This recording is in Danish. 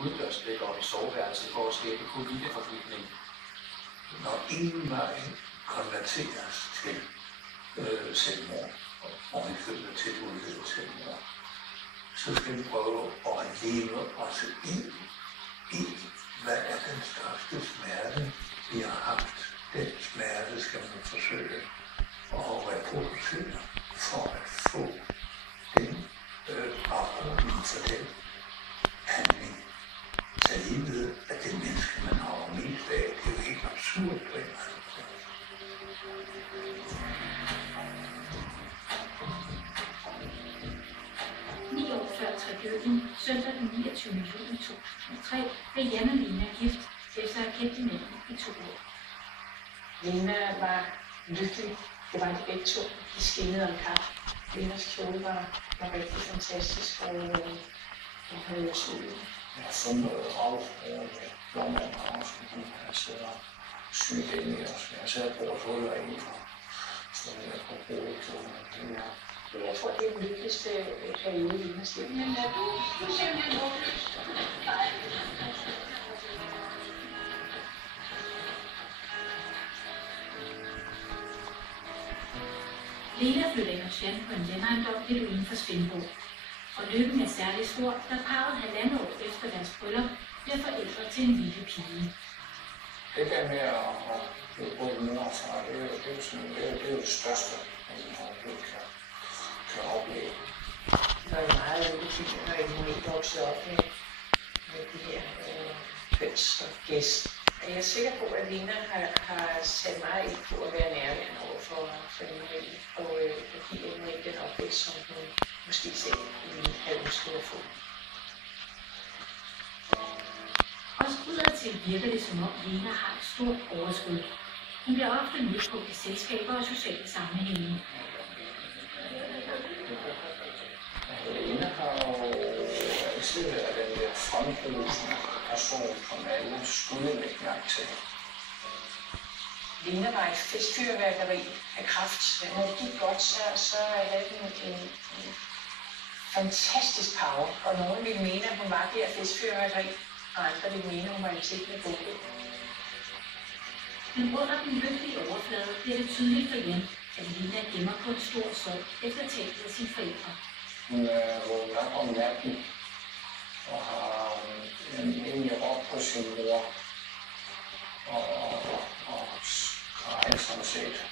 udendørsdæk op i soveværelset for at skabe koloniforflytning. Når ingen vej konverteres til selvmord, og en følger til udlevet selvmord, så skal vi prøve at leve os ind i, hvad er den største smerte, vi har haft. Den smerte skal man forsøge at reproducere for at få den baggrunden for den handling. Så livet af det menneske, man har mest af, det er jo helt absurd på en eller anden måde. 9 år før tragedien, søndag den 29. juni 2003, blev Jan og Lena gift efter at have kendt hinanden i 2 år. Lena var lykkelig. Det var de begge to. De skinnede om kap. Lenas kjole var rigtig fantastisk, og hun havde jo syet. Jeg har fundet rav over med blåmand og afsken. Jeg sidder sygt inde i os. Jeg sidder på et hul af en for det der på hovedkjolen. Jeg tror, det er den lykkeligste periode i Lenas liv. Men du ser lidt håbløst. Lena flytter ind hos Jan på en landejendom lidt uden for Svendborg. Og lykken er særlig stor, da parret 1,5 år efter deres bryllup bliver forældre til en lille pige. Det der med at blive både mor og far, det er jo det største, man kan opleve. Det var jo meget lykkeligt, når jeg voksede op med de her høns og gæst. Jeg er sikker på, at Lena har sat meget ind på at være nærværende over for Marie, og at give hende den opvækst, som hun måske selv ville have ønsket at få. Også udadtil virker det, som om Lena har et stort overskud. Hun bliver ofte mødt på i selskaber og sociale sammenhænge. Lena har jo altid været den der frembrusende person, som alle skulle lægge mærke til. Lena var et festfyrværkeri af kraft. Når det gik godt, så havde den en fantastisk power. Og nogen ville mene, at hun var det her festfyrværkeri, og andre ville mene, at hun var en tikkende bombe. Men under den lykkelige overflade bliver det tydeligt for Jan, at Lena gemmer på en stor sorg efter tabet af sine forældre. Hun vågner op om natten og har egentlig råbt på sin mor og skræk sådan set.